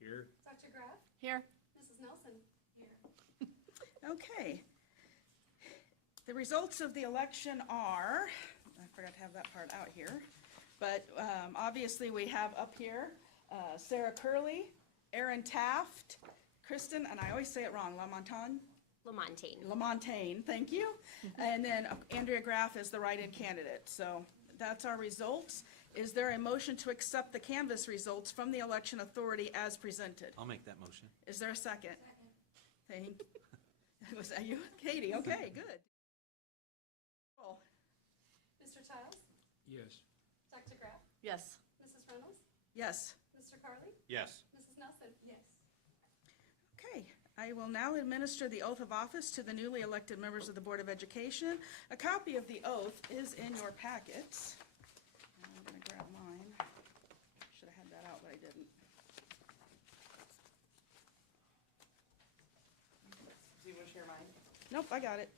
Here. Dr. Graff? Here. Mrs. Nelson? Here. Okay. The results of the election are, I forgot to have that part out here, but obviously we have up here Sarah Curley, Aaron Taft, Kristen, and I always say it wrong, Lamontagne, thank you. And then Andrea Graff is the write-in candidate. So that's our results. Is there a motion to accept the canvass results from the election authority as presented? I'll make that motion. Is there a second? Thank. Was that you? Katie, okay, good. Roll. Mr. Childs? Yes. Dr. Graff? Yes. Mrs. Reynolds? Yes. Mr. Carly? Yes. Mrs. Nelson? Yes. Okay, I will now administer the oath of office to the newly elected members of the Board of Education. A copy of the oath is in your packets. I'm gonna grab mine. Should have had that out, but I didn't. Do you want to share mine? Nope, I got it.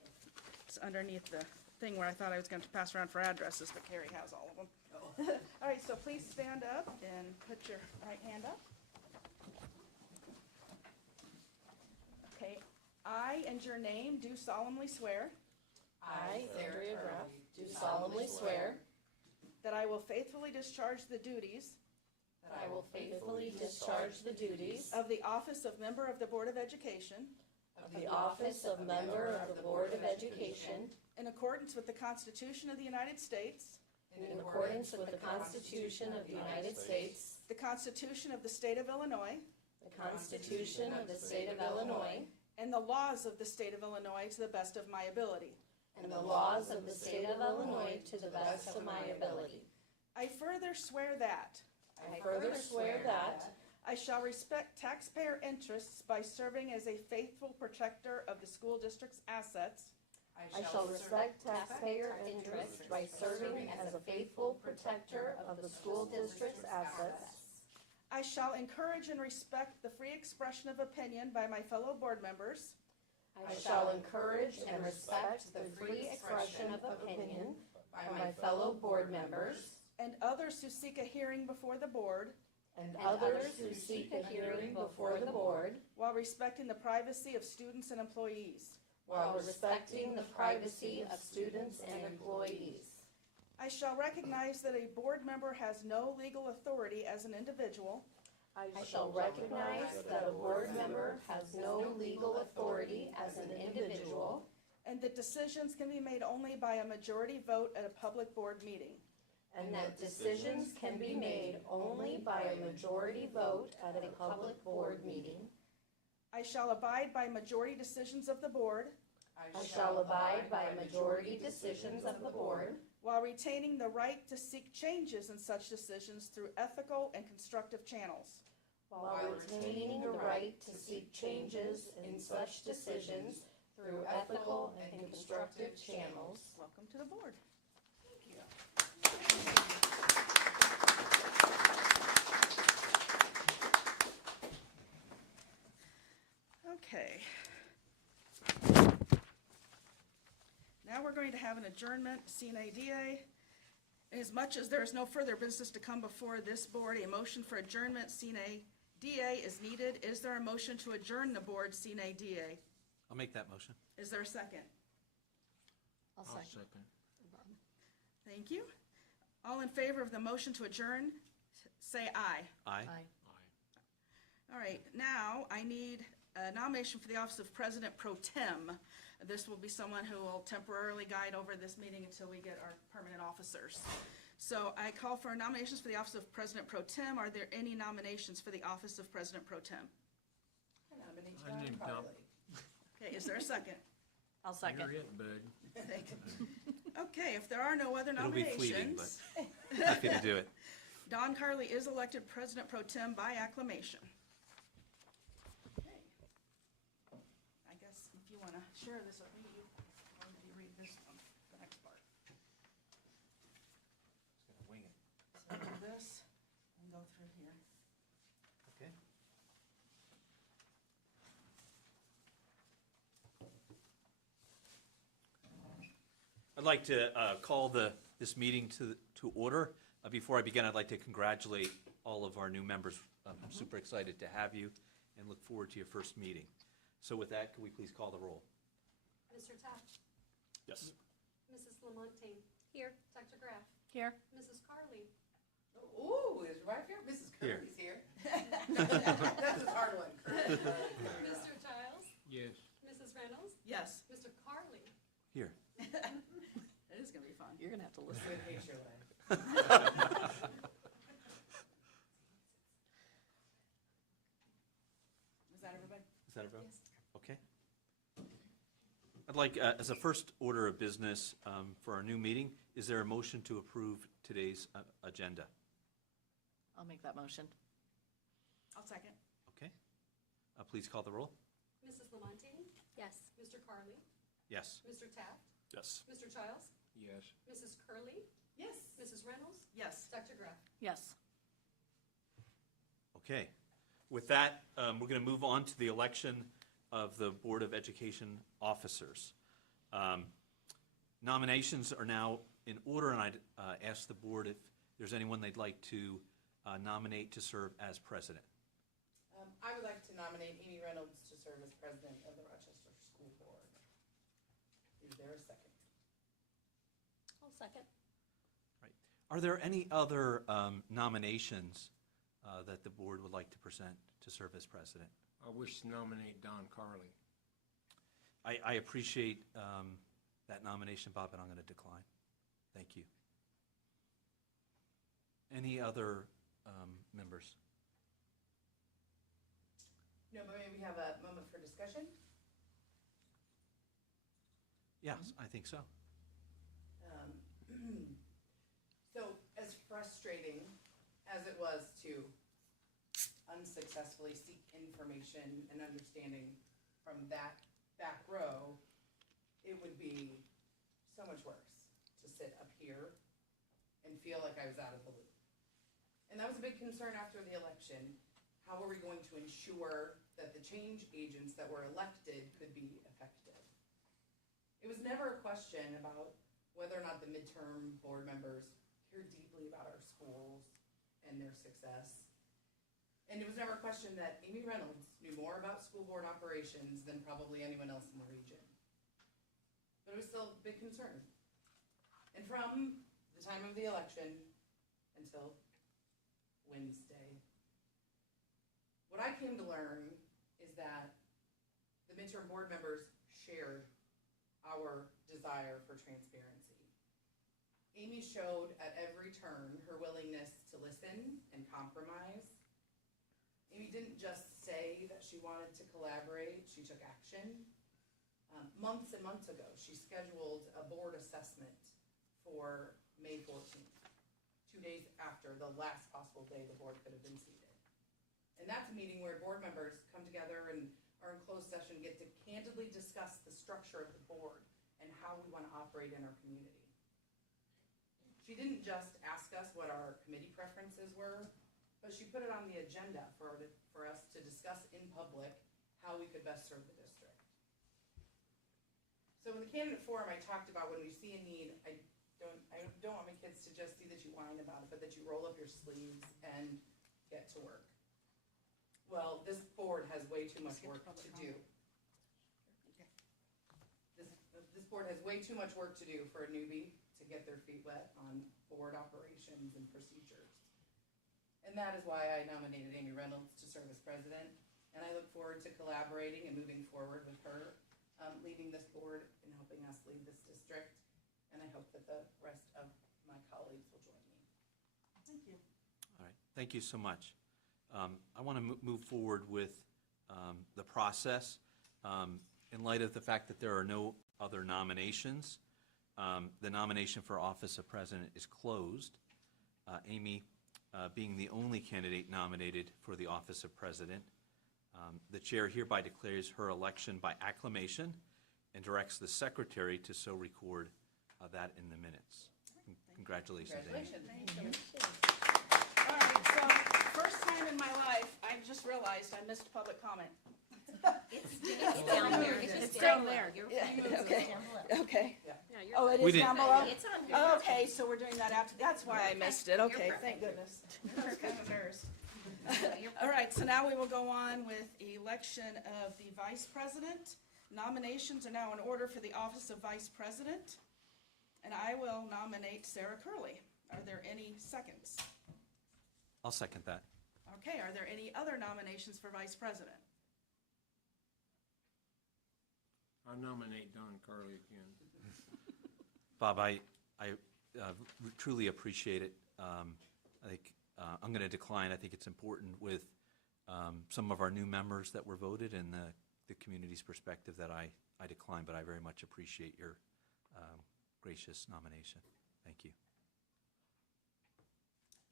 It's underneath the thing where I thought I was going to pass around for addresses, but Carrie has all of them. All right, so please stand up and put your right hand up. Okay, I, and your name, do solemnly swear I, Andrea Graff, do solemnly swear that I will faithfully discharge the duties that I will faithfully discharge the duties of the office of member of the Board of Education of the office of member of the Board of Education in accordance with the Constitution of the United States, in accordance with the Constitution of the United States, the Constitution of the State of Illinois, the Constitution of the State of Illinois, and the laws of the State of Illinois to the best of my ability. and the laws of the State of Illinois to the best of my ability. I further swear that I further swear that I shall respect taxpayer interests by serving as a faithful protector of the school district's assets, I shall respect taxpayer interests by serving as a faithful protector of the school district's assets. I shall encourage and respect the free expression of opinion by my fellow board members, I shall encourage and respect the free expression of opinion by my fellow board members and others who seek a hearing before the board, and others who seek a hearing before the board while respecting the privacy of students and employees. while respecting the privacy of students and employees. I shall recognize that a board member has no legal authority as an individual, I shall recognize that a board member has no legal authority as an individual, and that decisions can be made only by a majority vote at a public board meeting. and that decisions can be made only by a majority vote at a public board meeting. I shall abide by majority decisions of the board I shall abide by majority decisions of the board while retaining the right to seek changes in such decisions through ethical and constructive channels. while retaining the right to seek changes in such decisions through ethical and constructive channels. Welcome to the board. Okay. Now we're going to have an adjournment, CNADA. Inasmuch as there is no further business to come before this board, a motion for adjournment, CNADA, is needed. Is there a motion to adjourn the board, CNADA? I'll make that motion. Is there a second? I'll second. Thank you. All in favor of the motion to adjourn, say aye. Aye. All right, now I need a nomination for the office of President Pro Tem. This will be someone who will temporarily guide over this meeting until we get our permanent officers. So I call for nominations for the office of President Pro Tem. Are there any nominations for the office of President Pro Tem? I named Tom. Okay, is there a second? I'll You're it, bud. Thank you. Okay, if there are no other It'll be fleeting, nominations, but happy to do it. Don Carly is elected President Pro Tem by acclamation. Okay. I guess if you want to share this with me, why don't you read this one, the next part. Just gonna wing it. So do this and go through here. Okay. I'd like to call this meeting to order. Before I begin, I'd like to congratulate all of our new members. I'm super excited to have you and look forward to your first meeting. So with that, could we please call the roll? Mr. Taft? Yes. Mrs. Lamontagne? Here. Dr. Graff? Here. Mrs. Carly? Ooh, is right here? Mrs. Here. Curry's here. That's a hard one. Mr. Giles? Yes. Mrs. Reynolds? Yes, Mr. Carly? Here. it is gonna be fun. You're gonna have to listen. Good picture, Lynn. Is that everybody? Is that everyone? Yes. Okay. I'd like, as a first order of business for our new meeting, is there a motion to approve today's agenda? I'll make that motion. I'll second. Okay. Please call the roll. Mrs. Lamontagne? Yes. Mr. Carly? Yes. Mr. Taft? Yes. Mr. Giles? Yes. Mrs. Curley? Yes. Mrs. Reynolds? Yes. Dr. Graff? Yes. Okay. With that, we're going to move on to the election of the Board of Education officers. Nominations are now in order, and I'd ask the board if there's anyone they'd like to nominate to serve as president. I would like to nominate Amy Reynolds to serve as president of the Rochester School Board. Is there a second? I'll second. Are there any other nominations that the board would like to present to serve as president? I wish to nominate Don Carly. I appreciate that nomination, Bob, but I'm going to decline. Thank you. Any other members? No, but maybe we have a moment for discussion? Yes, I think so. So as frustrating as it was to unsuccessfully seek information and understanding from that back row, it would be so much worse to sit up here and feel like I was out of the loop. And that was a big concern after the election. How are we going to ensure that the change agents that were elected could be effective? It was never a question about whether or not the midterm board members care deeply about our schools and their success. And it was never a question that Amy Reynolds knew more about school board operations than probably anyone else in the region. But it was still a big concern. And from the time of the election until Wednesday, what I came to learn is that the midterm board members shared our desire for transparency. Amy showed at every turn her willingness to listen and compromise. Amy didn't just say that she wanted to collaborate, she took action. Months and months ago, she scheduled a board assessment for May 14th, 2 days after the last possible day the board could have been seated. And that's a meeting where board members come together and are in closed session, get to candidly discuss the structure of the board and how we want to operate in our community. She didn't just ask us what our committee preferences were, but she put it on the agenda for us to discuss in public how we could best serve the district. So in the candidate forum, I talked about when we see a need, I don't want my kids to just see that you whine about it, but that you roll up your sleeves and get to work. Well, this board has way too much work to do. This board has way too much work to do for a newbie to get their feet wet on board operations and procedures. And that is why I nominated Amy Reynolds to serve as president. And I look forward to collaborating and moving forward with her, leading this board and helping us lead this district. And I hope that the rest of my colleagues will join me. Thank you. All right, thank you so much. I want to move forward with the process. In light of the fact that there are no other nominations, the nomination for office of president is closed. Amy being the only candidate nominated for the office of president, the chair hereby declares her election by acclamation and directs the secretary to so record that in the minutes. Congratulations, Amy. Congratulations. All right, so first time in my life, I just realized I missed public comment. It's down there. It's down there. Yeah, okay, okay. Yeah, you're Oh, it We is didn't- down below? It's on here. Okay, so we're doing that after, that's why I missed it, okay, You're thank goodness. I was kind of embarrassed. You're All right, so now we will go on with election of the vice president. Nominations are now in order for the office of vice president, and I will nominate Sarah Curley. Are there any seconds? I'll second that. Okay, are there any other nominations for vice president? I nominate Don Carly again. Bob, I truly appreciate it. I think I'm going to decline. I think it's important with some of our new members that were voted and the community's perspective that I decline, but I very much appreciate your gracious nomination. Thank you.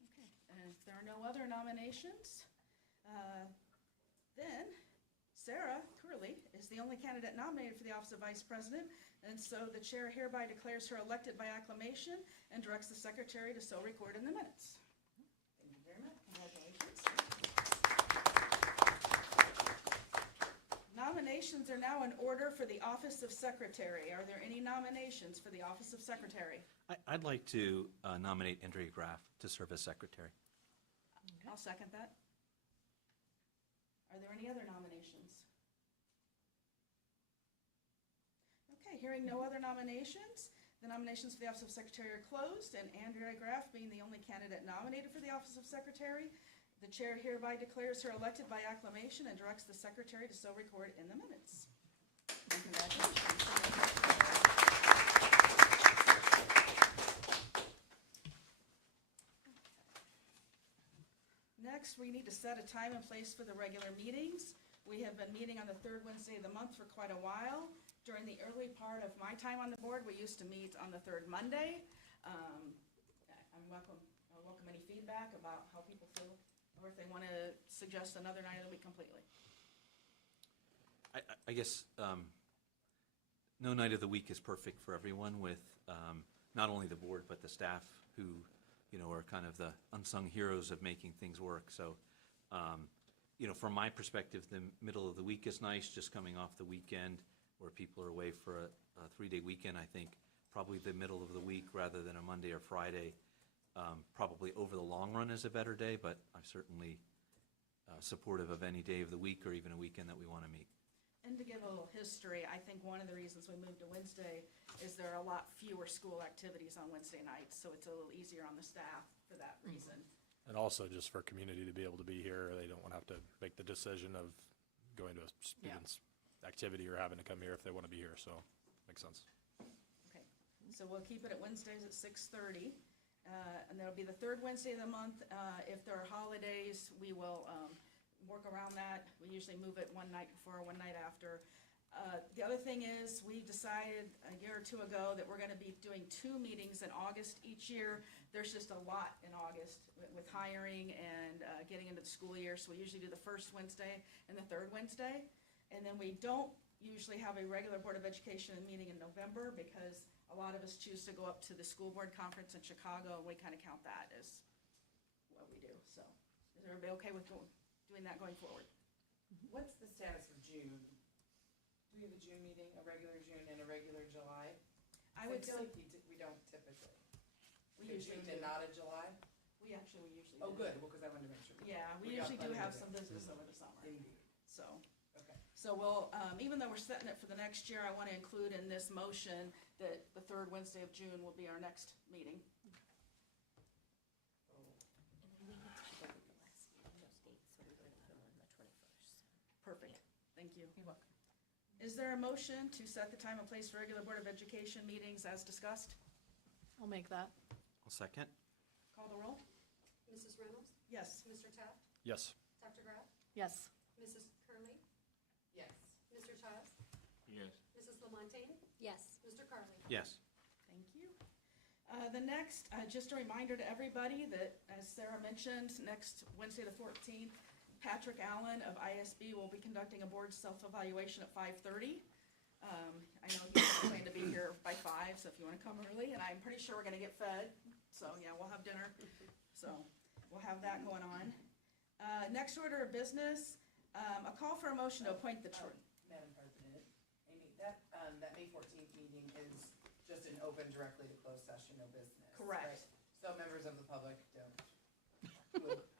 Okay, and if there are no other nominations, then Sarah Curley is the only candidate nominated for the office of vice president, and so the chair hereby declares her elected by acclamation and directs the secretary to so record in the minutes. Thank you very much. Congratulations. Nominations are now in order for the office of secretary. Are there any nominations for the office of secretary? I'd like to nominate Andrea Graff to serve as secretary. I'll second that. Are there any other nominations? Okay, hearing no other nominations, the nominations for the office of secretary are closed, and Andrea Graff being the only candidate nominated for the office of secretary, the chair hereby declares her elected by acclamation and directs the secretary to so record in the minutes. And congratulations. Next, we need to set a time and place for the regular meetings. We have been meeting on the third Wednesday of the month for quite a while. During the early part of my time on the board, we used to meet on the third Monday. I welcome any feedback about how people feel, or if they want to suggest another night of the week completely. I guess no night of the week is perfect for everyone with not only the board but the staff who are kind of the unsung heroes of making things work. So, from my perspective, the middle of the week is nice, just coming off the weekend where people are away for a 3-day weekend. I think probably the middle of the week rather than a Monday or Friday, probably over the long run is a better day, but I'm certainly supportive of any day of the week or even a weekend that we want to meet. And to give a little history, I think one of the reasons we moved to Wednesday is there are a lot fewer school activities on Wednesday nights, so it's a little easier on the staff for that reason. And also just for community to be able to be here, they don't want to have to make the decision of going to a student's activity or having to come here if they want to be here, so makes sense. Okay, so we'll keep it at Wednesdays at 6:30, and that'll be the third Wednesday of the month. If there are holidays, we will work around that. We usually move it one night before, one night after. The other thing is, we decided a year or two ago that we're going to be doing 2 meetings in August each year. There's just a lot in August with hiring and getting into the school year, so we usually do the first Wednesday and the third Wednesday. And then we don't usually have a regular Board of Education meeting in November because a lot of us choose to go up to the school board conference in Chicago, and we kind of count that as what we do. So is everybody okay with doing that going forward? What's the status of June? Do we have a June meeting, a regular June and a regular July? I would feel say like we don't typically. we So usually June do. and not a July? We usually Oh, do. good, well, because I wanted to make sure. Yeah, we got usually do plenty have of some it. business over the summer. Indeed, So, okay. so we'll, even though we're setting it for the next year, I want to include in this motion that the third Wednesday of June will be our next meeting. Perfect, thank you. You're welcome. Is there a motion to set the time and place for regular Board of Education meetings as discussed? I'll make that. I'll second. Call the roll? Mrs. Reynolds? Yes. Mr. Taft? Yes. Dr. Graff? Yes. Mrs. Curley? Yes. Mr. Childs? Yes. Mrs. Lamontagne? Yes. Mr. Carly? Yes. Thank you. The next, just a reminder to everybody that, as Sarah mentioned, next Wednesday the 14th, Patrick Allen of ISB will be conducting a board self-evaluation at 5:30. I know he's planning to be here by 5, so if you want to come early, and I'm pretty sure we're going to get fed, so yeah, we'll have dinner. So we'll have that going on. Next order of business, A call for a motion to appoint the, Madam President, Amy, that May 14th meeting is just an open directly to closed session, no business. Correct. right? So members of the public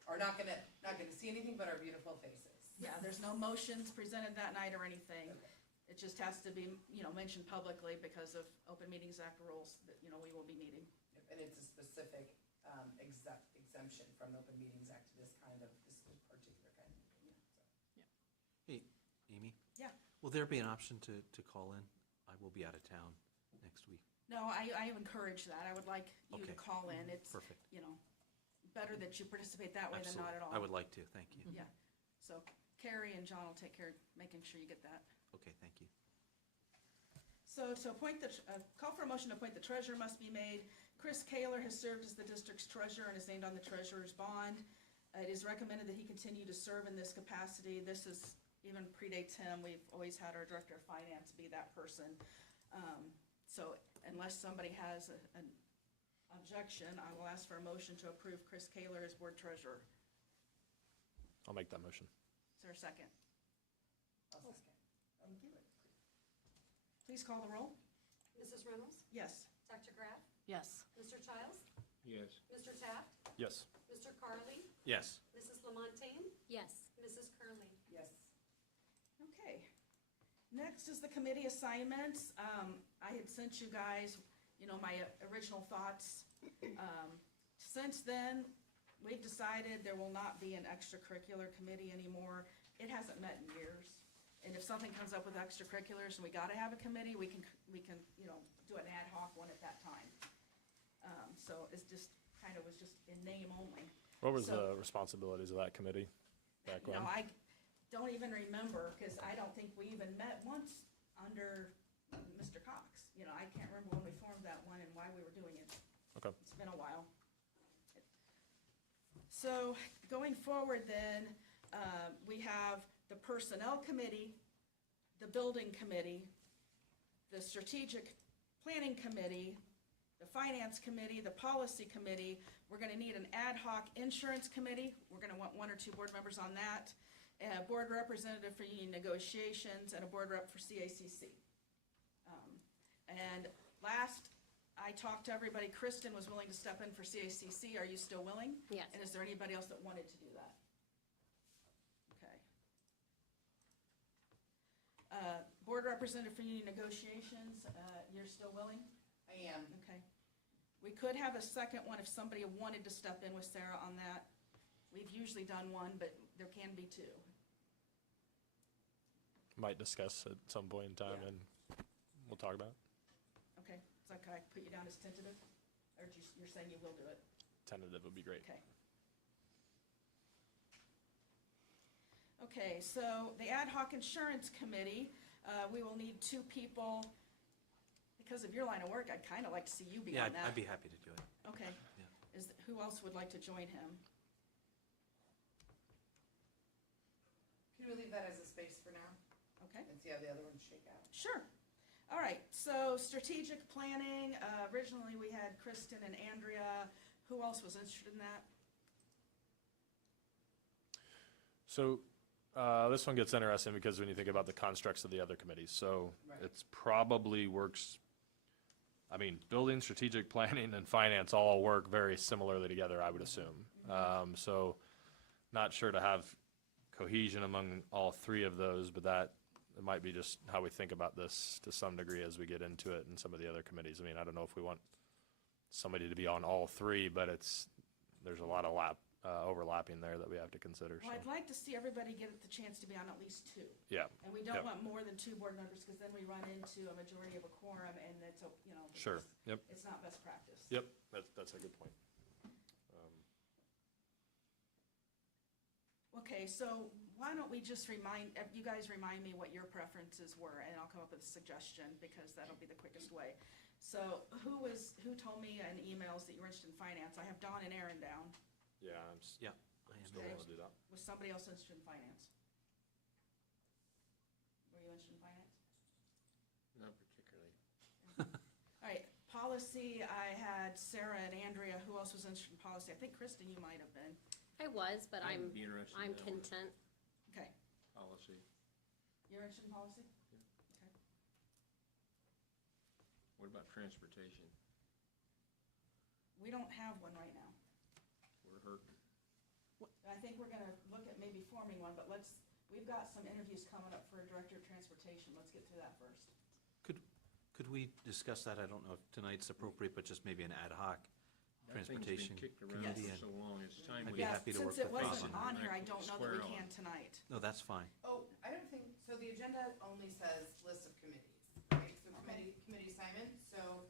are not gonna see anything but our beautiful faces. yeah, there's no motions presented that night or anything. Okay. It just has to be, mentioned publicly because of Open Meetings Act rules that, we will be needing. And it's a specific exemption from the Open Meetings Act to this particular kind of meeting. So. Hey, Amy? Yeah. Will there be an option to call in? I will be out of town next week. No, I encourage that. I would like you to Okay. call in. It's, Perfect. better that you participate that way than not at all. Absolutely. I would like to, thank you. Yeah. So Carrie and John will take care of making sure you get that. Okay, thank you. So to appoint call for a motion to appoint the treasurer must be made. Chris Kaler has served as the district's treasurer and is named on the treasurer's bond. It is recommended that he continue to serve in this capacity. This is, even predates him. We've always had our director of finance be that person. So unless somebody has an objection, I will ask for a motion to approve Chris Kaler as board treasurer. I'll make that motion. Is there a second? I'll second. Thank you. Please call the roll. Mrs. Reynolds? Yes. Dr. Graff? Yes. Mr. Childs? Yes. Mr. Taft? Yes. Mr. Carly? Yes. Mrs. Lamontagne? Yes. Mrs. Curley. Yes. Okay. Next is the committee assignments. I had sent you guys, my original thoughts. Since then, we've decided there will not be an extracurricular committee anymore. It hasn't met in years. And if something comes up with extracurriculars and we gotta have a committee, we can, do an ad hoc one at that time. So it's just, was just in name only. What was So- the responsibilities of that committee back when? I don't even remember, because I don't think we even met once under Mr. Cox. I can't remember when we formed that one and why we were doing it. Okay. It's been a while. So going forward then, we have the Personnel Committee, the Building Committee, the Strategic Planning Committee, the Finance Committee, the Policy Committee. We're gonna need an ad hoc Insurance Committee. We're gonna want 1 or 2 board members on that. A board representative for union negotiations, and a board rep for CACC. And last, I talked to everybody. Kristen was willing to step in for CACC. Are you still willing? Yes. And is there anybody else that wanted to do that? Okay. Board representative for union negotiations, you're still willing? I am. Okay. We could have a second one if somebody wanted to step in with Sarah on that. We've usually done one, but there can be 2. Might discuss at some point in time, Yeah. and we'll talk about it. Okay, so can I put you down as tentative? Or you're saying you will do it? Tentative would be great. Okay. Okay, so the ad hoc insurance committee, we will need 2 people. Because of your line of work, I'd kind of like to see you be Yeah, on that. I'd be happy to do it. Okay. Yeah. Who else would like to join him? Can we leave that as a space for now Okay, and see how the other ones shake out? sure. All right, so strategic planning, originally we had Kristen and Andrea. Who else was interested in that? So this one gets interesting because when you think about the constructs of the other committees, so Right. it's probably works. Building, strategic planning, and finance all work very similarly together, I would assume. So not sure to have cohesion among all 3 of those, but that it might be just how we think about this to some degree as we get into it in some of the other committees. I don't know if we want somebody to be on all 3, but there's a lot of overlapping there that we have to consider. Well, So. I'd like to see everybody get the chance to be on at least 2. Yeah, And we don't Yep. want more than 2 board members, because then we run into a majority of a quorum, and it's, sure, yep, it's not best practice. yep, that's a good point. Okay, so why don't we just you guys remind me what your preferences were, and I'll come up with a suggestion, because that'll be the quickest way. So who told me in emails that you were interested in finance? I have Dawn and Aaron down. Yeah, Yeah, I am. still Okay. want to do that. Was somebody else interested in finance? Were you interested in finance? Not particularly. All right, policy, I had Sarah and Andrea. Who else was interested in policy? I think Kristen, you might have been. I was, but I'd I'm be interested in I'm that one. content. Okay, You're interested in policy? Okay. What about transportation? We don't have one right now. We're hurting. I think we're gonna look at maybe forming one, but we've got some interviews coming up for a director of transportation. Let's get through that first. Could we discuss that? I don't know if tonight's appropriate, but just maybe an ad hoc That thing's been transportation kicked around committee. for so long, it's time I'd we. be happy to work Since it with Bob wasn't on on that. here, I don't know that we Square can on. tonight. No, that's fine. Oh, I don't think, so the agenda only says list of committees, right? So committee assignments, so,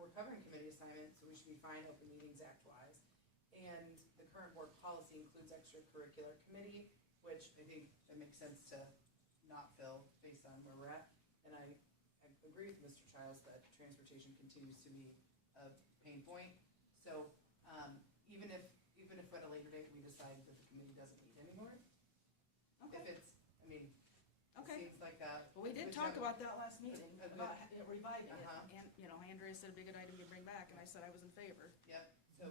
we're covering committee assignments, so we should be fine Open Meetings Act wise. And the current board policy includes extracurricular committee, which I think it makes sense to not fill based on where we're at. And I agree with Mr. Childs that transportation continues to be a pain point. So, even if at a later date we decide that the committee doesn't meet anymore, if Okay, it's, I mean, it okay. seems like that. Well, we did talk about that last meeting, a good- about reviving it. Uh-huh. And, Andrea said it'd be a good idea to bring back, and I said I was in favor. Yep, so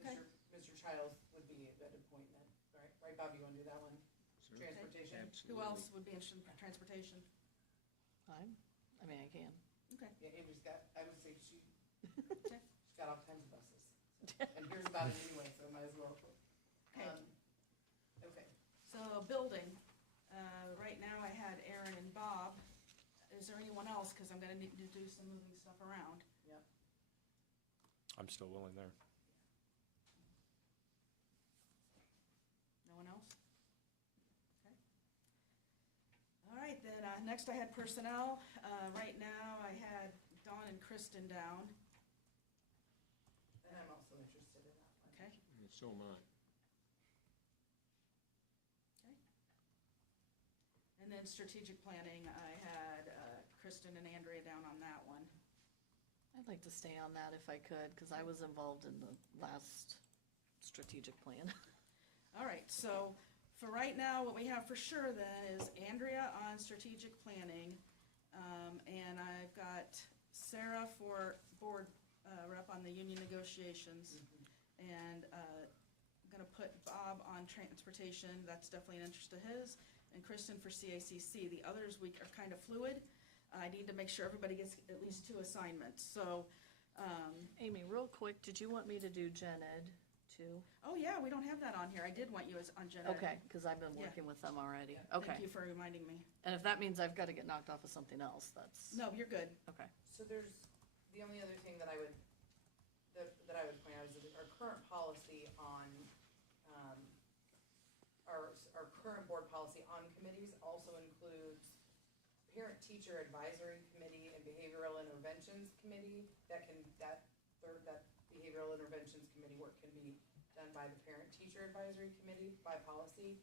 Okay. Mr. Childs would be a good appointment, right? Right, Bob, you wanna do that one? Sure. Transportation? Absolutely. Who else would be interested in transportation? I mean, I can. Okay. Yeah, Amber's got, I would say she's Okay. got all kinds of buses. And here's about it anyway, so might as well. Okay. Okay, So building, right now I had Aaron and Bob. Is there anyone else? Because I'm gonna need to do some moving stuff around. yep. I'm still willing there. No one else? Okay. All right, then, next I had personnel. Right now I had Dawn and Kristen down. And I'm also interested in that one. Okay. And so am I. And then strategic planning, I had Kristen and Andrea down on that one. I'd like to stay on that if I could, because I was involved in the last strategic plan. All right, so for right now, what we have for sure then is Andrea on strategic planning. And I've got Sarah for board rep on the union negotiations. And I'm gonna put Bob on transportation, that's definitely an interest of his, and Kristen for CACC. The others we are kind of fluid. I need to make sure everybody gets at least 2 assignments, so, Amy, real quick, did you want me to do gen ed too? oh yeah, we don't have that on here. I did want you as on Gen Ed. Okay, because I've been Yeah. working with them already. Yeah. Okay, Thank you for reminding me. and if that means I've got to get knocked off of something else, that's, No, you're good. okay. So there's, the only other thing that I would point out is that our current policy on, our current board policy on committees also includes parent-teacher advisory committee and behavioral interventions committee. That behavioral interventions committee work can be done by the parent-teacher advisory committee by policy,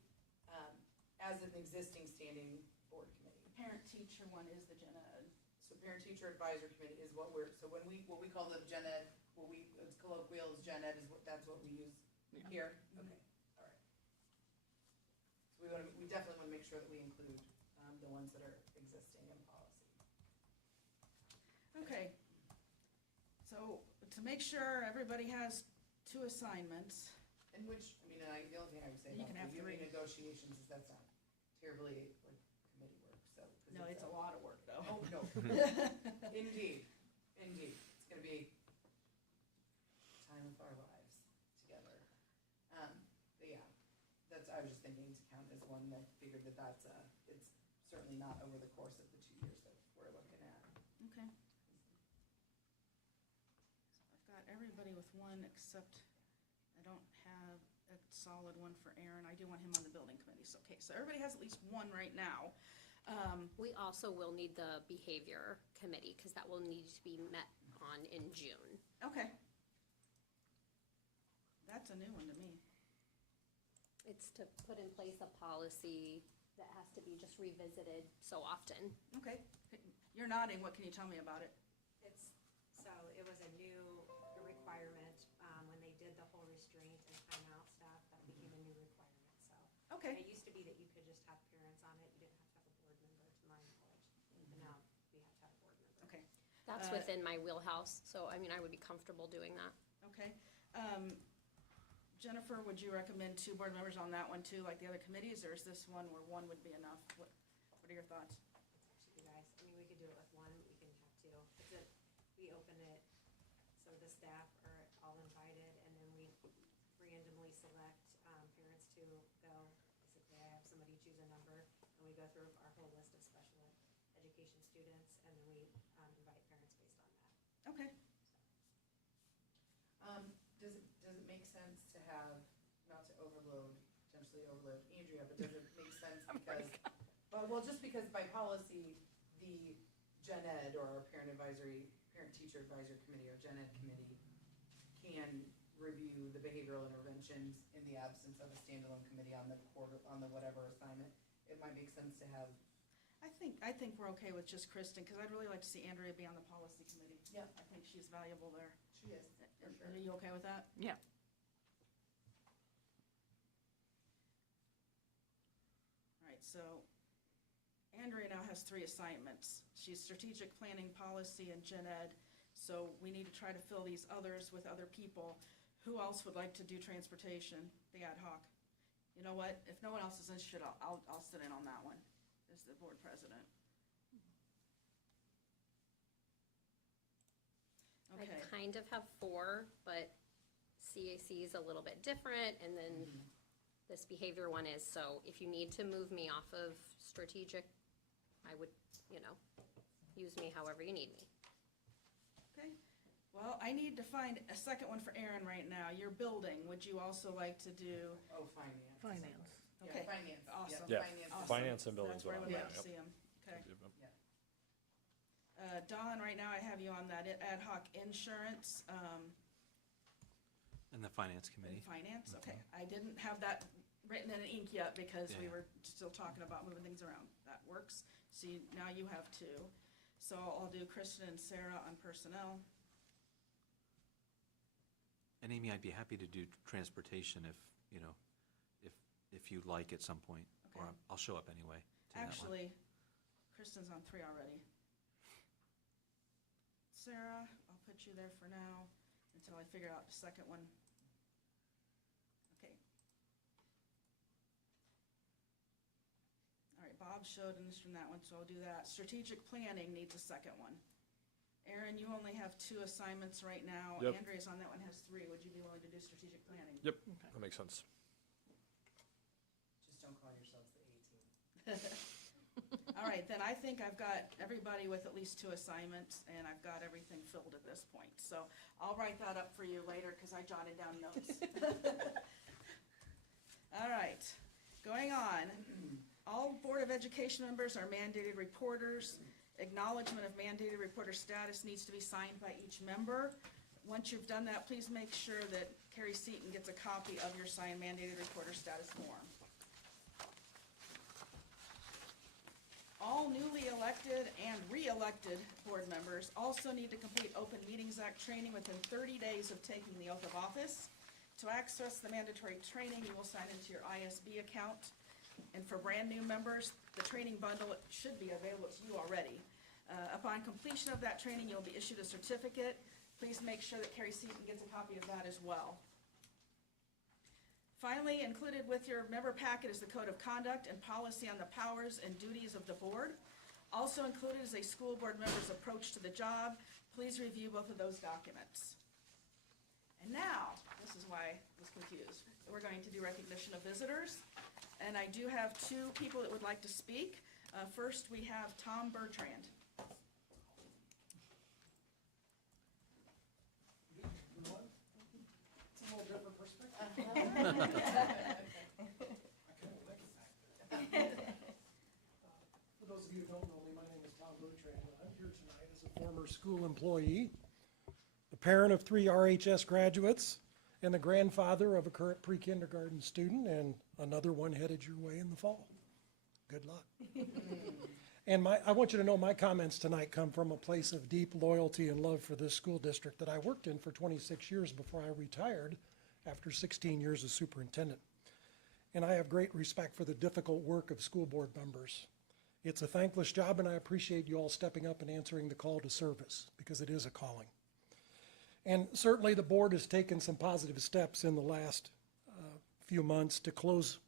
as an existing standing board committee. The parent-teacher one is the Gen Ed. So parent-teacher advisory committee is what so what we call the gen ed, it's colloquial as gen ed that's what we use Yeah. here? Okay, all right. So we definitely wanna make sure that we include, the ones that are existing in policy. Okay. So to make sure everybody has 2 assignments, And which, the only thing I would say You about can have the union 3. negotiations is that's not terribly like committee work, so. 'cause no, it's a lot of work though. Oh, no. Indeed, it's gonna be time of our lives together. But yeah, I was just thinking to count as one, that figured that's, it's certainly not over the course of the 2 years that we're looking at. Okay. So I've got everybody with 1 except I don't have a solid one for Aaron. I do want him on the building committee, so, okay, so everybody has at least 1 right now. We also will need the behavior committee, because that will need to be met on in June. Okay. That's a new one to me. It's to put in place a policy that has to be just revisited so often. Okay. You're nodding, what can you tell me about it? So it was a new requirement, when they did the whole restraint and timeout stuff, that became a new requirement, so. Okay, It used to be that you could just have parents on it, you didn't have to have a board member, to my knowledge, but now we have to have a board member. okay, That's within my wheelhouse, so I mean, I would be comfortable doing that. okay. Jennifer, would you recommend 2 board members on that one too, like the other committees, or is this one where 1 would be enough? What What are your thoughts? It's up to you guys. I mean, we could do it with one, we can have two. We open it, so the staff are all invited, and then we randomly select, parents to go. Basically, I have somebody choose a number, and we go through our whole list of special education students, and then we, invite parents based on that. Okay. Does it make sense to have, not to potentially overload Andrea, but does it make sense because, well, just because by policy, the Gen Ed or our Parent-Teacher Advisory Committee or Gen Ed Committee can review the behavioral interventions in the absence of a standalone committee on the whatever assignment, it might make sense to have. I think we're okay with just Kristen, because I'd really like to see Andrea be on the policy committee. Yeah. I think she's valuable there. She is, for sure. Are you okay with that? Yeah. All right, so Andrea now has 3 assignments. She's strategic planning, policy, and gen ed. So we need to try to fill these others with other people. Who else would like to do transportation, the ad hoc? You know what? If no one else is interested, I'll sit in on that one as the board president. Okay. I kind of have 4, but CAC is a little bit different, and then this behavior one is, so if you need to move me off of strategic, I would, use me however you need me. Okay, well, I need to find a second one for Aaron right now. You're building, would you also like to do? Oh, finance. Finance. Yeah, Okay, finance. awesome. Yeah, Finance. Awesome. finance and buildings. That's where I would well, like to yep. see him, okay. Yeah. Don, right now I have you on that ad hoc insurance, And the finance and committee. finance, okay. I didn't have that written in ink yet because we Yeah. were still talking about moving things around. That works. So now you have 2. So I'll do Kristen and Sarah on personnel. And Amy, I'd be happy to do transportation if you'd like at some point. Or Okay. I'll show up anyway to that one. Actually, Kristen's on 3 already. Sarah, I'll put you there for now until I figure out the second one. Okay. All right, Bob showed interest in that one, so I'll do that. Strategic planning needs a second one. Aaron, you only have 2 assignments right now. Yep. Andrea's on that one, has 3. Would you be willing to do strategic planning? Yep, that makes sense. Just don't call yourselves the A-team. All right, then I think I've got everybody with at least 2 assignments, and I've got everything filled at this point. So I'll write that up for you later, because I jotted down notes. All right, going on. All Board of Education members are mandated reporters. Acknowledgement of mandated reporter status needs to be signed by each member. Once you've done that, please make sure that Carrie Seaton gets a copy of your signed mandated reporter status form. All newly elected and re-elected board members also need to complete Open Meetings Act training within 30 days of taking the oath of office. To access the mandatory training, you will sign into your ISB account. And for brand-new members, the training bundle should be available to you already. Upon completion of that training, you'll be issued a certificate. Please make sure that Carrie Seaton gets a copy of that as well. Finally, included with your member packet is the Code of Conduct and policy on the powers and duties of the board. Also included is a school board member's approach to the job. Please review both of those documents. And now, this is why I was confused. We're going to do recognition of visitors. And I do have 2 people that would like to speak. First, we have Tom Bertrand. It's a little different perspective. For those of you who don't know me, my name is Tom Bertrand, and I'm here tonight as a former school employee, the parent of 3 RHS graduates, and the grandfather of a current pre-kindergarten student, and another one headed your way in the fall. Good luck. And I want you to know my comments tonight come from a place of deep loyalty and love for this school district that I worked in for 26 years before I retired after 16 years as superintendent. And I have great respect for the difficult work of school board members. It's a thankless job, and I appreciate you all stepping up and answering the call to service, because it is a calling. And certainly the board has taken some positive steps in the last few months to close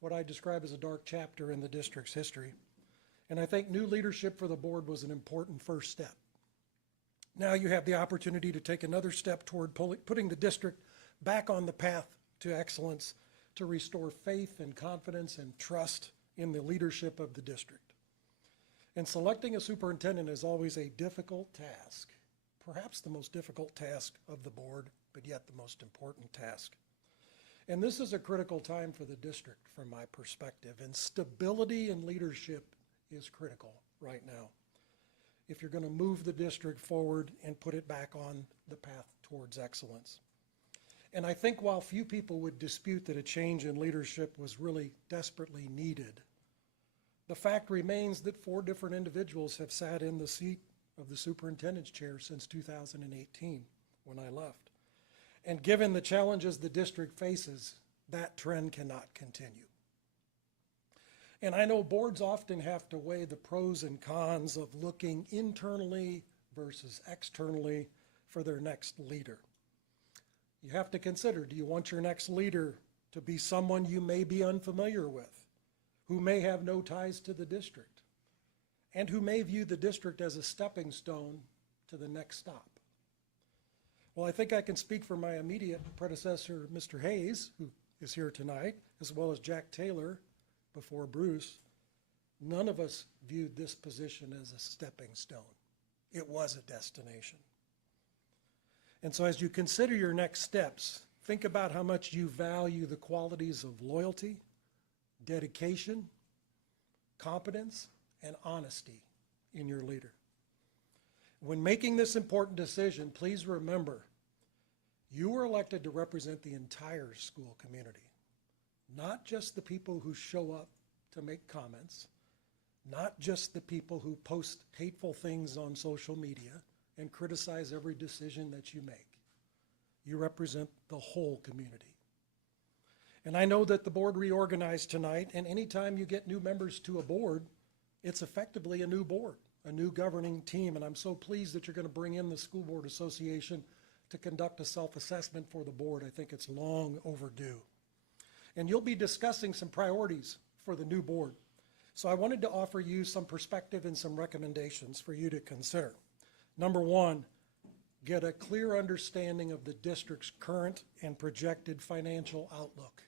what I describe as a dark chapter in the district's history. And I think new leadership for the board was an important first step. Now you have the opportunity to take another step toward putting the district back on the path to excellence, to restore faith and confidence and trust in the leadership of the district. And selecting a superintendent is always a difficult task, perhaps the most difficult task of the board, but yet the most important task. And this is a critical time for the district from my perspective, and stability in leadership is critical right now if you're going to move the district forward and put it back on the path towards excellence. And I think while few people would dispute that a change in leadership was really desperately needed, the fact remains that 4 different individuals have sat in the seat of the superintendent's chair since 2018 when I left. And given the challenges the district faces, that trend cannot continue. And I know boards often have to weigh the pros and cons of looking internally versus externally for their next leader. You have to consider, do you want your next leader to be someone you may be unfamiliar with, who may have no ties to the district, and who may view the district as a stepping stone to the next stop? Well, I think I can speak for my immediate predecessor, Mr. Hayes, who is here tonight, as well as Jack Taylor before Bruce. None of us viewed this position as a stepping stone. It was a destination. And so as you consider your next steps, think about how much you value the qualities of loyalty, dedication, competence, and honesty in your leader. When making this important decision, please remember, you were elected to represent the entire school community, not just the people who show up to make comments, not just the people who post hateful things on social media and criticize every decision that you make. You represent the whole community. And I know that the board reorganized tonight, and anytime you get new members to a board, it's effectively a new board, a new governing team, and I'm so pleased that you're going to bring in the School Board Association to conduct a self-assessment for the board. I think it's long overdue. And you'll be discussing some priorities for the new board. So I wanted to offer you some perspective and some recommendations for you to consider. Number one, get a clear understanding of the district's current and projected financial outlook,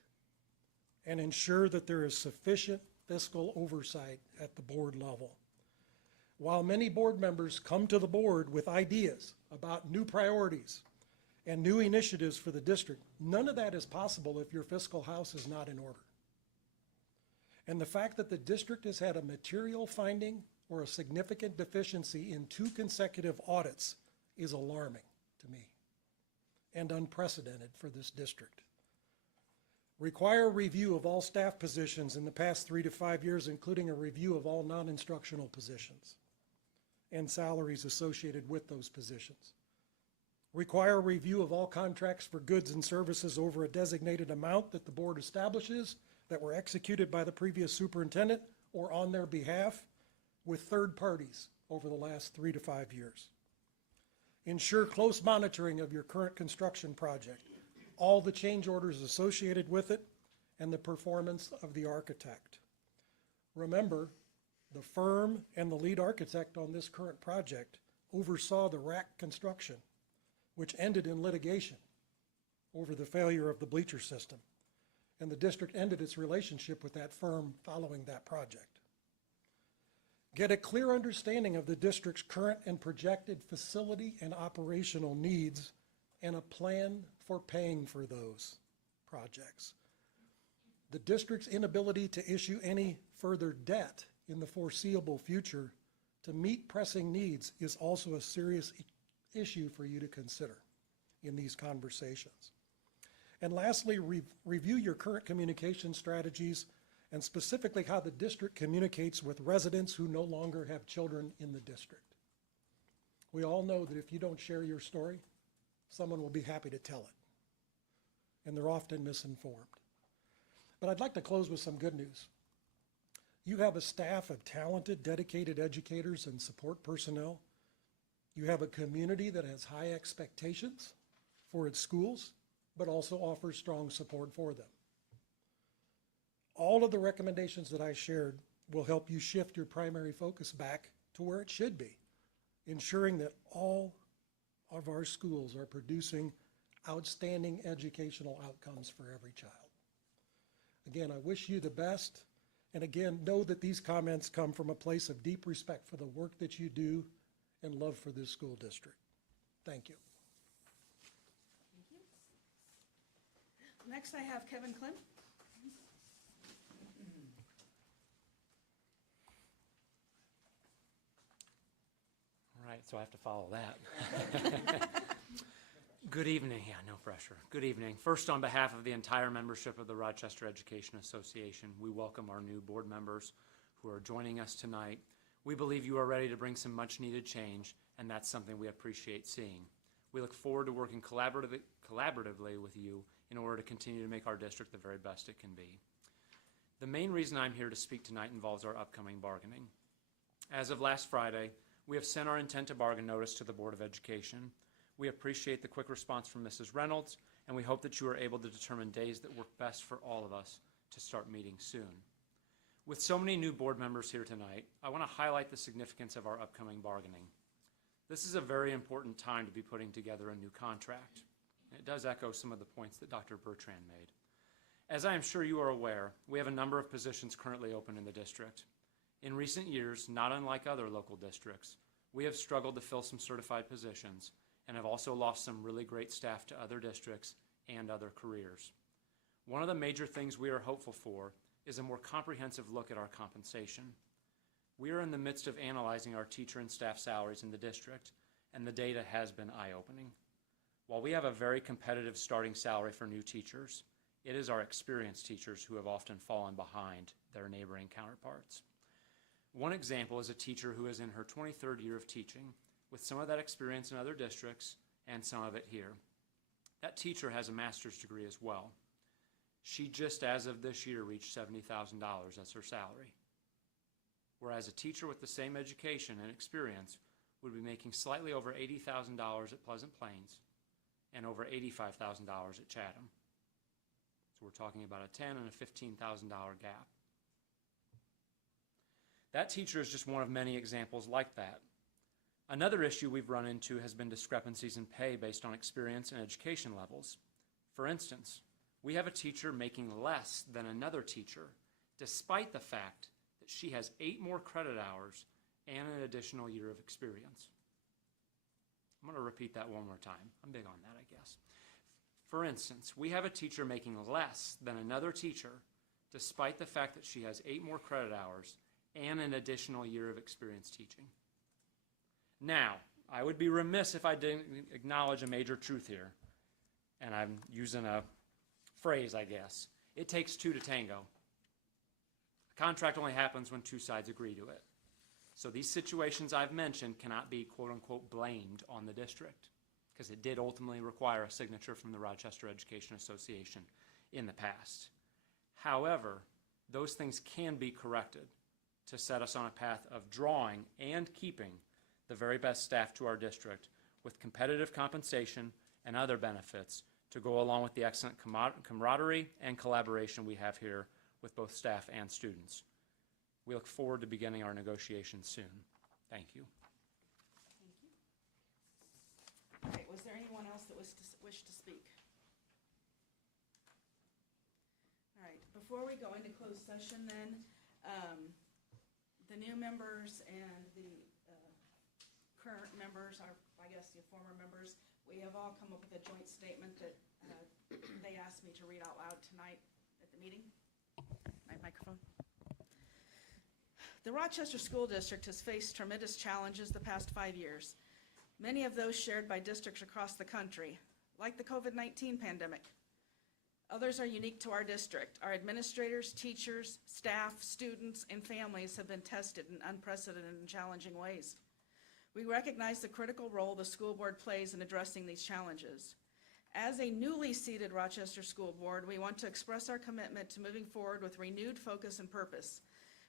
and ensure that there is sufficient fiscal oversight at the board level. While many board members come to the board with ideas about new priorities and new initiatives for the district, none of that is possible if your fiscal house is not in order. And the fact that the district has had a material finding or a significant deficiency in 2 consecutive audits is alarming to me and unprecedented for this district. Require review of all staff positions in the past 3 to 5 years, including a review of all non-instructional positions and salaries associated with those positions. Require review of all contracts for goods and services over a designated amount that the board establishes that were executed by the previous superintendent or on their behalf with third parties over the last 3 to 5 years. Ensure close monitoring of your current construction project, all the change orders associated with it, and the performance of the architect. Remember, the firm and the lead architect on this current project oversaw the rack construction, which ended in litigation over the failure of the bleacher system. And the district ended its relationship with that firm following that project. Get a clear understanding of the district's current and projected facility and operational needs and a plan for paying for those projects. The district's inability to issue any further debt in the foreseeable future to meet pressing needs is also a serious issue for you to consider in these conversations. And lastly, review your current communication strategies and specifically how the district communicates with residents who no longer have children in the district. We all know that if you don't share your story, someone will be happy to tell it, and they're often misinformed. But I'd like to close with some good news. You have a staff of talented, dedicated educators and support personnel. You have a community that has high expectations for its schools, but also offers strong support for them. All of the recommendations that I shared will help you shift your primary focus back to where it should be, ensuring that all of our schools are producing outstanding educational outcomes for every child. Again, I wish you the best, and again, know that these comments come from a place of deep respect for the work that you do and love for this school district. Thank you. Thank you. Next, I have Kevin Klim. All right, so I have to follow that. Good evening. Yeah, no pressure. Good evening. First, on behalf of the entire membership of the Rochester Education Association, we welcome our new board members who are joining us tonight. We believe you are ready to bring some much-needed change, and that's something we appreciate seeing. We look forward to working collaboratively with you in order to continue to make our district the very best it can be. The main reason I'm here to speak tonight involves our upcoming bargaining. As of last Friday, we have sent our intent to bargain notice to the Board of Education. We appreciate the quick response from Mrs. Reynolds, and we hope that you are able to determine days that work best for all of us to start meeting soon. With so many new board members here tonight, I want to highlight the significance of our upcoming bargaining. This is a very important time to be putting together a new contract. It does echo some of the points that Dr. Bertrand made. As I am sure you are aware, we have a number of positions currently open in the district. In recent years, not unlike other local districts, we have struggled to fill some certified positions and have also lost some really great staff to other districts and other careers. One of the major things we are hopeful for is a more comprehensive look at our compensation. We are in the midst of analyzing our teacher and staff salaries in the district, and the data has been eye-opening. While we have a very competitive starting salary for new teachers, it is our experienced teachers who have often fallen behind their neighboring counterparts. One example is a teacher who is in her 23rd year of teaching, with some of that experience in other districts and some of it here. That teacher has a master's degree as well. She just as of this year reached $70,000 as her salary, whereas a teacher with the same education and experience would be making slightly over $80,000 at Pleasant Plains and over $85,000 at Chatham. So we're talking about a $10,000 and a $15,000 gap. That teacher is just one of many examples like that. Another issue we've run into has been discrepancies in pay based on experience and education levels. For instance, we have a teacher making less than another teacher, despite the fact that she has 8 more credit hours and an additional year of experience. I'm going to repeat that one more time. I'm big on that, I guess. For instance, we have a teacher making less than another teacher, despite the fact that she has 8 more credit hours and an additional year of experience teaching. Now, I would be remiss if I didn't acknowledge a major truth here, and I'm using a phrase, I guess. It takes 2 to tango. A contract only happens when 2 sides agree to it. So these situations I've mentioned cannot be quote-unquote blamed on the district, because it did ultimately require a signature from the Rochester Education Association in the past. However, those things can be corrected to set us on a path of drawing and keeping the very best staff to our district with competitive compensation and other benefits to go along with the excellent camaraderie and collaboration we have here with both staff and students. We look forward to beginning our negotiations soon. Thank you. Thank you. All right, was there anyone else that wished to speak? All right, before we go into closed session then, the new members and the current members, I guess the former members, we have all come up with a joint statement that they asked me to read out loud tonight at the meeting. My microphone. The Rochester School District has faced tremendous challenges the past 5 years, many of those shared by districts across the country, like the COVID-19 pandemic. Others are unique to our district. Our administrators, teachers, staff, students, and families have been tested in unprecedented and challenging ways. We recognize the critical role the school board plays in addressing these challenges. As a newly seated Rochester School Board, we want to express our commitment to moving forward with renewed focus and purpose.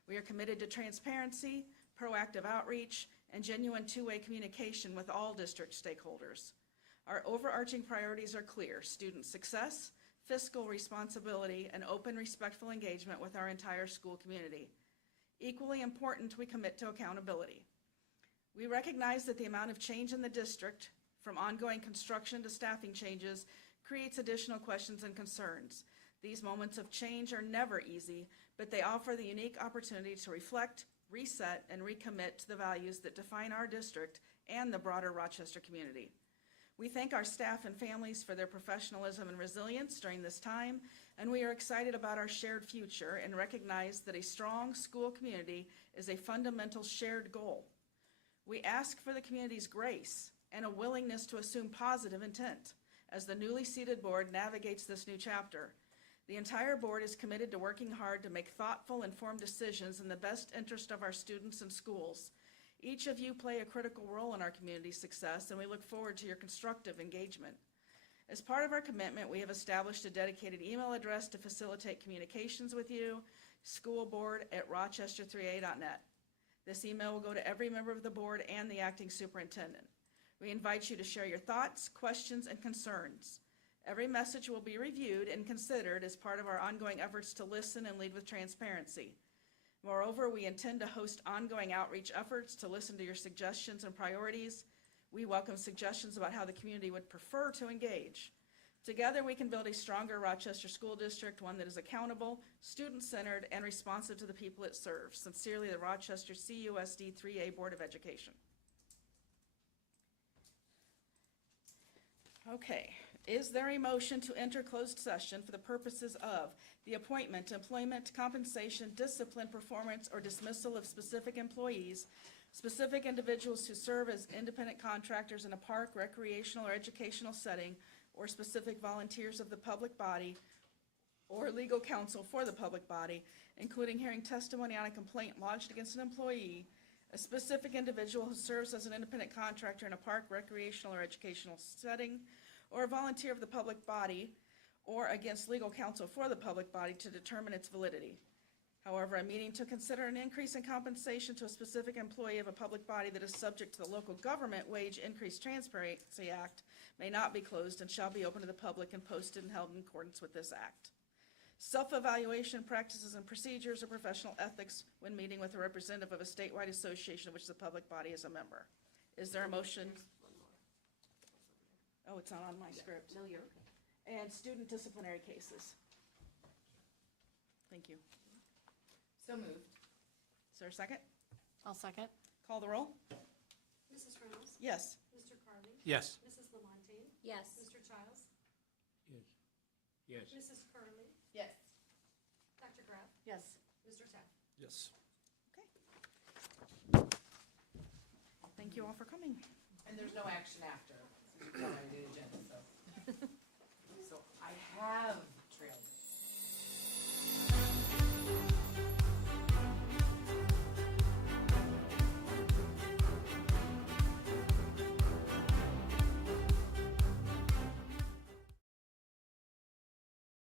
We are committed to transparency, proactive outreach, and genuine two-way communication with all district stakeholders. Our overarching priorities are clear: student success, fiscal responsibility, and open, respectful engagement with our entire school community. Equally important, we commit to accountability. We recognize that the amount of change in the district, from ongoing construction to staffing changes, creates additional questions and concerns. These moments of change are never easy, but they offer the unique opportunity to reflect, reset, and recommit to the values that define our district and the broader Rochester community. We thank our staff and families for their professionalism and resilience during this time, and we are excited about our shared future and recognize that a strong school community is a fundamental shared goal. We ask for the community's grace and a willingness to assume positive intent as the newly seated board navigates this new chapter. The entire board is committed to working hard to make thoughtful, informed decisions in the best interest of our students and schools. Each of you play a critical role in our community's success, and we look forward to your constructive engagement. As part of our commitment, we have established a dedicated email address to facilitate communications with you, schoolboard@rochester3a.net. This email will go to every member of the board and the acting superintendent. We invite you to share your thoughts, questions, and concerns. Every message will be reviewed and considered as part of our ongoing efforts to listen and lead with transparency. Moreover, we intend to host ongoing outreach efforts to listen to your suggestions and priorities. We welcome suggestions about how the community would prefer to engage. Together, we can build a stronger Rochester School District, one that is accountable, student-centered, and responsive to the people it serves. Sincerely, the Rochester CUSD 3A Board of Education. Okay, is there a motion to enter closed session for the purposes of the appointment, employment, compensation, discipline, performance, or dismissal of specific employees, specific individuals who serve as independent contractors in a park, recreational, or educational setting, or specific volunteers of the public body, or legal counsel for the public body, including hearing testimony on a complaint lodged against an employee, a specific individual who serves as an independent contractor in a park, recreational, or educational setting, or a volunteer of the public body, or against legal counsel for the public body to determine its validity. However, a meeting to consider an increase in compensation to a specific employee of a public body that is subject to the Local Government Wage Increase Transparency Act may not be closed and shall be open to the public and posted and held in accordance with this act. Self-evaluation practices and procedures or professional ethics when meeting with a representative of a statewide association of which the public body is a member. Is there a motion? Oh, it's not on my script. No, you're okay. And student disciplinary cases. Thank you. So moved. Is there a second? I'll second. Call the roll? Mrs. Reynolds? Yes. Mr. Carly? Yes. Mrs. Lamontagne? Yes. Mr. Childs? Yes. Mrs. Curley, Yes. Dr. Graff? Yes. Mr. Taft? Yes. Thank you all for coming. And there's no action after.